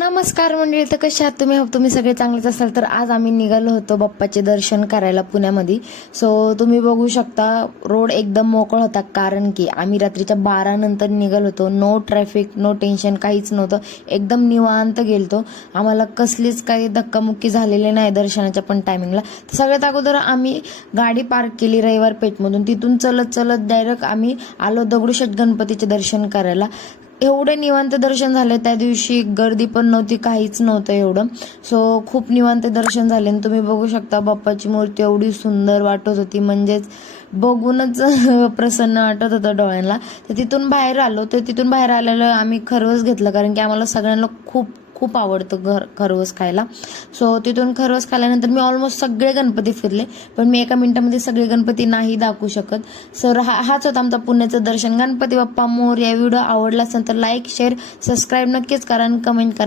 नमस्कार मंडळी, तर कशा आहात तुम्ही? तुम्ही सगळे चांगलेच असाल. तर आज आम्ही निघालो होतो बाप्पाचे दर्शन करायला पुण्यामध्ये. सो तुम्ही बघू शकता रोड एकदम मोकळा होता, कारण की आम्ही रात्रीच्या 12 नंतर निघालो होतो. नो ट्रॅफिक, नो टेन्शन, काहीच नव्हतं. एकदम निवांत गेलतो. आम्हाला कसलीच काही धक्कामुक्की झालेली नाही दर्शनाच्या पण टायमिंगला. तर सगळ्यात अगोदर आम्ही गाडी पार्क केली रविवार पेठमधून. तिथून चलत चलत डायरेक्ट आम्ही आलो दगडूशेठ गणपतीचे दर्शन करायला. एवढं निवांत दर्शन झालं त्या दिवशी, गर्दी पण नव्हती, काहीच नव्हतं एवढं. सो खूप निवांत दर्शन झाले. आणि तुम्ही बघू शकता बाप्पाची मूर्ती एवढी सुंदर वाटत होती, म्हणजेच बघूनच प्रसन्न वाटत होतं डोळ्यांना. तर तिथून बाहेर आलो. तर तिथून बाहेर आलेलं आम्ही खरवस घेतलं, कारण की आम्हाला सगळ्यांना खूप खूप आवडतं खरवस खायला. सो तिथून खरवस खाल्ल्यानंतर मी ऑलमोस्ट सगळे गणपती फिरले, पण मी एका मिनिटामध्ये सगळे गणपती नाही दाखवू शकत. सर हाच होता आमचा पुण्याचं दर्शन. गणपती बाप्पा मोरया. व्हिडिओ आवडला असेल तर लाईक, शेअर, सबस्क्राईब नक्कीच करा आणि कमेंट करा.